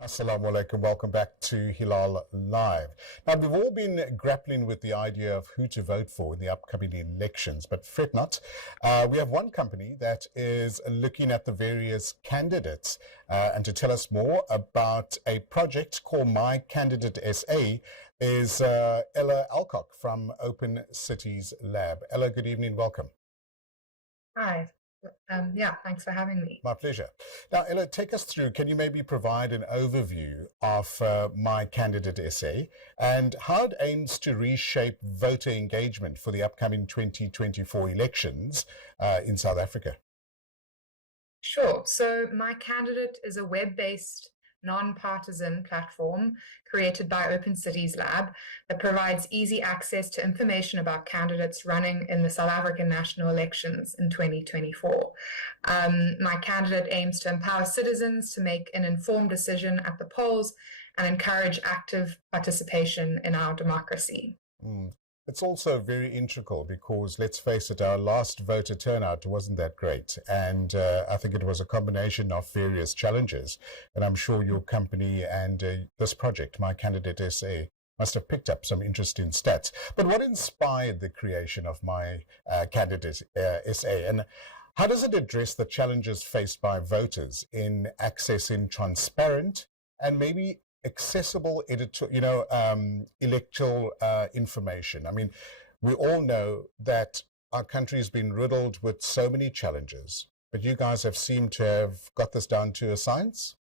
Assalamu alaikum. Welcome back to Hilaal Live. Now, we've all been grappling with the idea of who to vote for in the upcoming elections, but fret not. We have one company that is looking at the various candidates and to tell us more about a project called My Candidate SA is Ella Alcock from Open Cities Lab. Ella, good evening. Welcome. Hi. Yeah, thanks for having me. My pleasure. Now, Ella, take us through. Can you maybe provide an overview of My Candidate SA and how it aims to reshape voter engagement for the upcoming 2024 elections in South Africa? Sure. So My Candidate is a web-based, non-partisan platform created by Open Cities Lab that provides easy access to information about candidates running in the South African national elections in 2024. My Candidate aims to empower citizens to make an informed decision at the polls and encourage active participation in our democracy. It's also very integral because, let's face it, our last voter turnout wasn't that great. And I think it was a combination of various challenges. And I'm sure your company and this project, My Candidate SA, must have picked up some interesting stats. But what inspired the creation of My Candidate SA? And how does it address the challenges faced by voters in accessing transparent and maybe accessible electoral information? I mean, we all know that our country has been riddled with so many challenges, but you guys have seemed to have got this down to a science.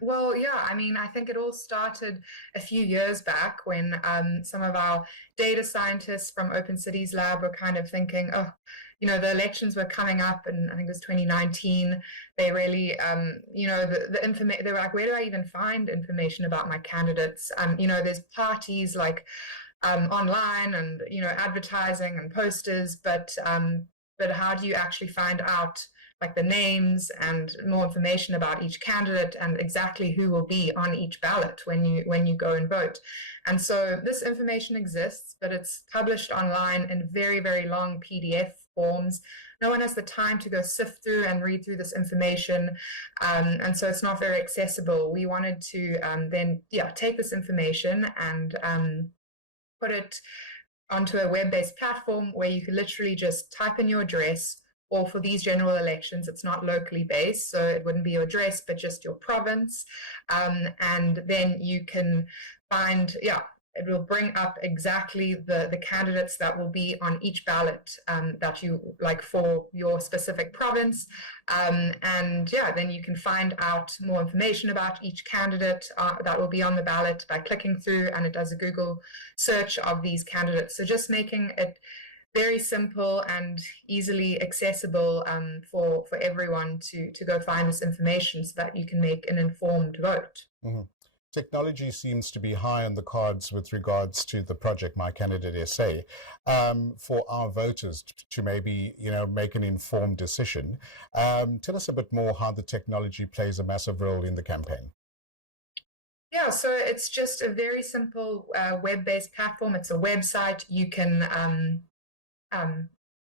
Well, yeah, I mean, I think it all started a few years back when some of our data scientists from Open Cities Lab were kind of thinking, the elections were coming up, and I think it was 2019. They really, the information, they were like, where do I even find information about my candidates? There's parties like online and, advertising and posters, but how do you actually find out like the names and more information about each candidate and exactly who will be on each ballot when you go and vote? And so this information exists, but it's published online in very, very long PDF forms. No one has the time to go sift through and read through this information. And so it's not very accessible. We wanted to take this information and put it onto a web-based platform where you could literally just type in your address, or for these general elections, it's not locally based, so it wouldn't be your address, but just your province. And then you can find, it will bring up exactly the candidates that will be on each ballot that you like for your specific province. Then you can find out more information about each candidate that will be on the ballot by clicking through, and it does a Google search of these candidates. So just making it very simple and easily accessible for everyone to go find this information so that you can make an informed vote. Mm-hmm. Technology seems to be high on the cards with regards to the project My Candidate SA for our voters to maybe make an informed decision. Tell us a bit more how the technology plays a massive role in the campaign. Yeah, so it's just a very simple web-based platform. It's a website. You can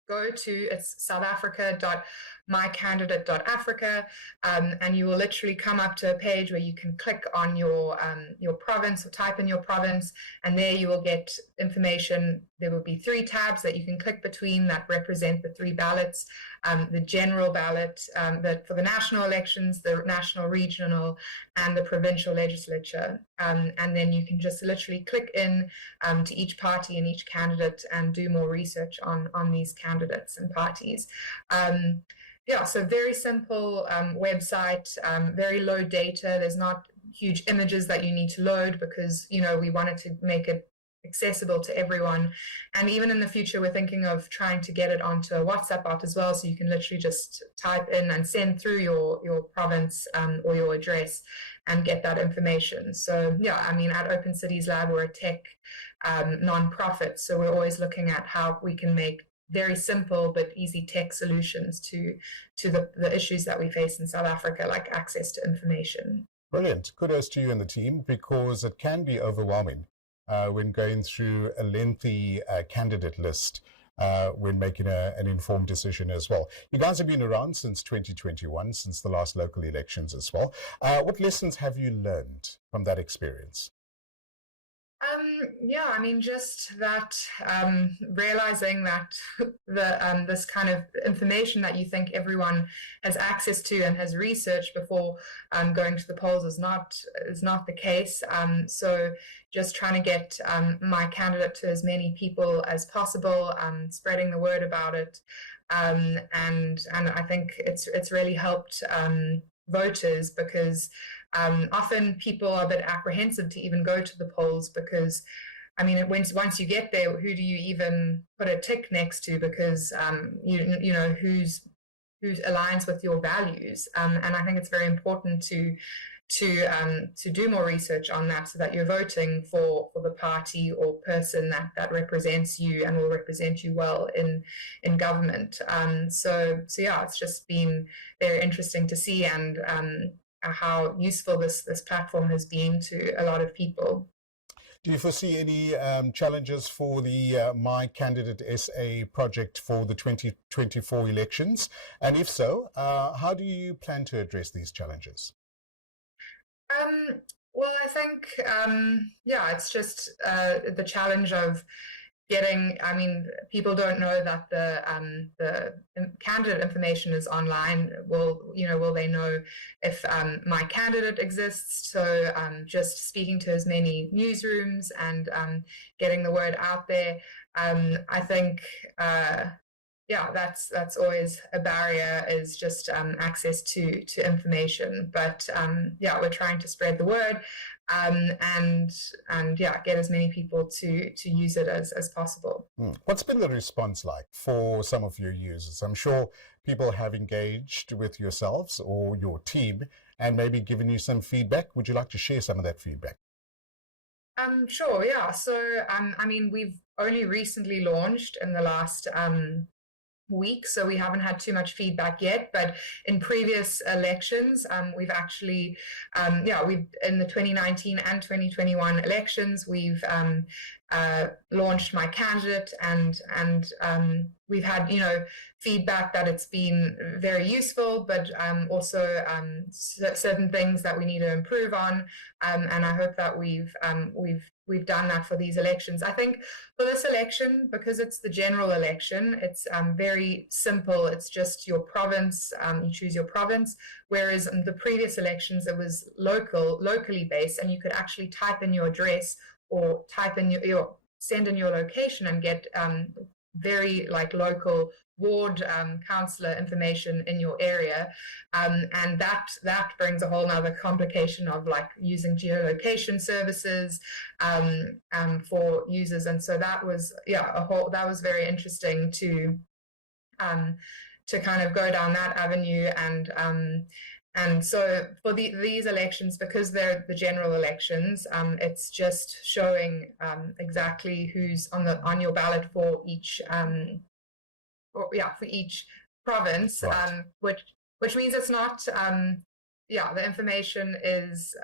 go to, it's southafrica.mycandidate.africa, and you will literally come up to a page where you can click on your province or type in your province, and there you will get information. There will be 3 tabs that you can click between that represent the 3 ballots, the general ballot for the national elections, the national, regional, and the provincial legislature. And then you can just literally click in to each party and each candidate and do more research on these candidates and parties. So very simple website, very low data. There's not huge images that you need to load because, we wanted to make it accessible to everyone. And even in the future, we're thinking of trying to get it onto a WhatsApp bot as well, so you can literally just type in and send through your province or your address and get that information. So at Open Cities Lab, we're a tech nonprofit, so we're always looking at how we can make very simple but easy tech solutions to the issues that we face in South Africa, like access to information. Brilliant. Kudos to you and the team, because it can be overwhelming when going through a lengthy candidate list when making an informed decision as well. You guys have been around since 2021, since the last local elections as well. What lessons have you learned from that experience? Yeah, I mean, just that realizing that this kind of information that you think everyone has access to and has researched before going to the polls is not the case. So just trying to get my candidate to as many people as possible, spreading the word about it, and I think it's really helped voters because often people are a bit apprehensive to even go to the polls because, I mean, once you get there, who do you even put a tick next to? Because you know who aligns with your values, and I think it's very important to do more research on that so that you're voting for the party or person that represents you and will represent you well in government. So yeah, it's just been very interesting to see and how useful this platform has been to a lot of people. Do you foresee any challenges for the My Candidate SA project for the 2024 elections? And if so, how do you plan to address these challenges? Well, I think, yeah, it's just the challenge of getting, I mean, people don't know that the candidate information is online. Will they know if my candidate exists? So just speaking to as many newsrooms and getting the word out there. I think, yeah, that's always a barrier, is just access to information. But yeah, we're trying to spread the word and yeah, get as many people to use it as possible. What's been the response like for some of your users? I'm sure people have engaged with yourselves or your team and maybe given you some feedback. Would you like to share some of that feedback? Sure, yeah. So I mean, we've only recently launched in the last week, so we haven't had too much feedback yet, but in previous elections we've actually we've in the 2019 and 2021 elections we've launched My Candidate, and we've had feedback that it's been very useful, but also certain things that we need to improve on, and I hope that we've done that for these elections. I think for this election, because it's the general election, it's very simple. It's just your province. You choose your province, whereas in the previous elections it was locally based, and you could actually type in your address or type in your send in your location and get very local ward councillor information in your area, and that brings a whole nother complication of using geolocation services for users. And so that was that was very interesting to kind of go down that avenue. And so for these elections, because they're the general elections, it's just showing exactly who's on your ballot for each for each province, right. Which means it's not the information is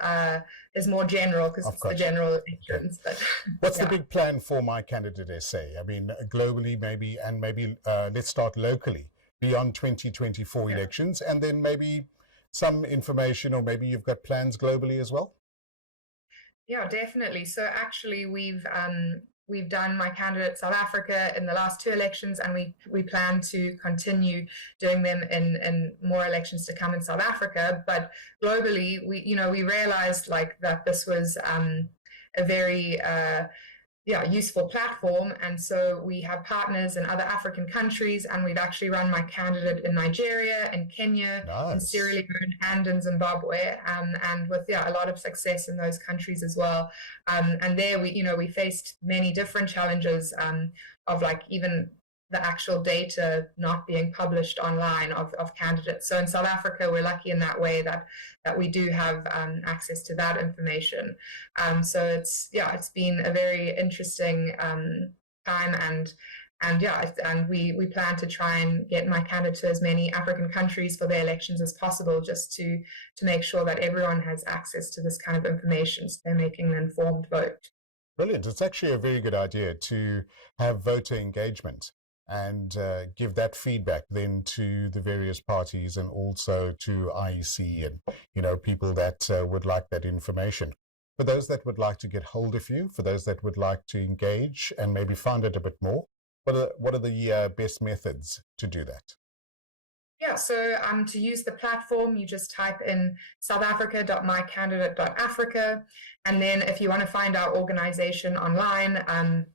more general because it's the general elections. Okay. But what's the big plan for My Candidate SA? I mean, globally maybe, and maybe let's start locally beyond 2024 elections, and then maybe some information, or maybe you've got plans globally as well? Yeah, definitely. So actually we've done My Candidate South Africa in the last 2 elections, and we plan to continue doing them in more elections to come in South Africa. But globally, we realized that this was a very useful platform, and so we have partners in other African countries, and we've actually run My Candidate in Nigeria and Kenya, nice. and Sierra Leone and in Zimbabwe, and with a lot of success in those countries as well. And there we faced many different challenges of even the actual data not being published online of candidates. So in South Africa, we're lucky in that way that we do have access to that information. So it's been a very interesting time, and we plan to try and get My Candidate to as many African countries for their elections as possible, just to make sure that everyone has access to this kind of information so they're making an informed vote. Brilliant. It's actually a very good idea to have voter engagement. and give that feedback then to the various parties and also to IEC and, people that would like that information. For those that would like to get hold of you, for those that would like to engage and maybe find it a bit more, what are the best methods to do that? Yeah, so to use the platform, you just type in southafrica.mycandidate.africa. And then if you want to find our organization online,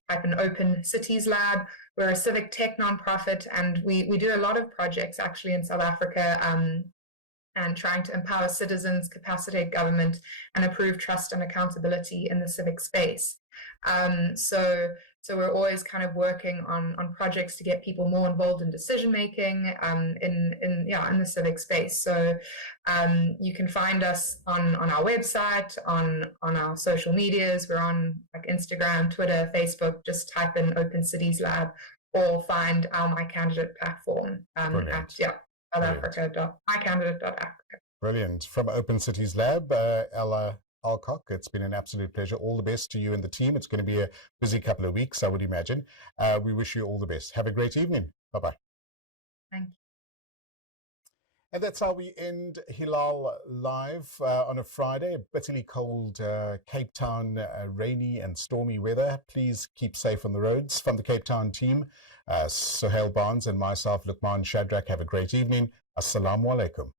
type in Open Cities Lab. We're a civic tech nonprofit, and we do a lot of projects actually in South Africa, and trying to empower citizens, capacitate government, and improve trust and accountability in the civic space. So we're always kind of working on projects to get people more involved in decision making in the civic space. So you can find us on our website, on our social medias. We're on like Instagram, Twitter, Facebook. Just type in Open Cities Lab or find our My Candidate platform at southafrica.mycandidate.africa. Brilliant. From Open Cities Lab, Ella Alcock, it's been an absolute pleasure. All the best to you and the team. It's going to be a busy couple of weeks, I would imagine. We wish you all the best. Have a great evening. Bye-bye. Thank you. And that's how we end Hilaal Live on a Friday. Bitterly cold Cape Town, rainy and stormy weather. Please keep safe on the roads. From the Cape Town team, Sohail Barnes and myself, Luqman Shadrack, have a great evening. Assalamu alaikum.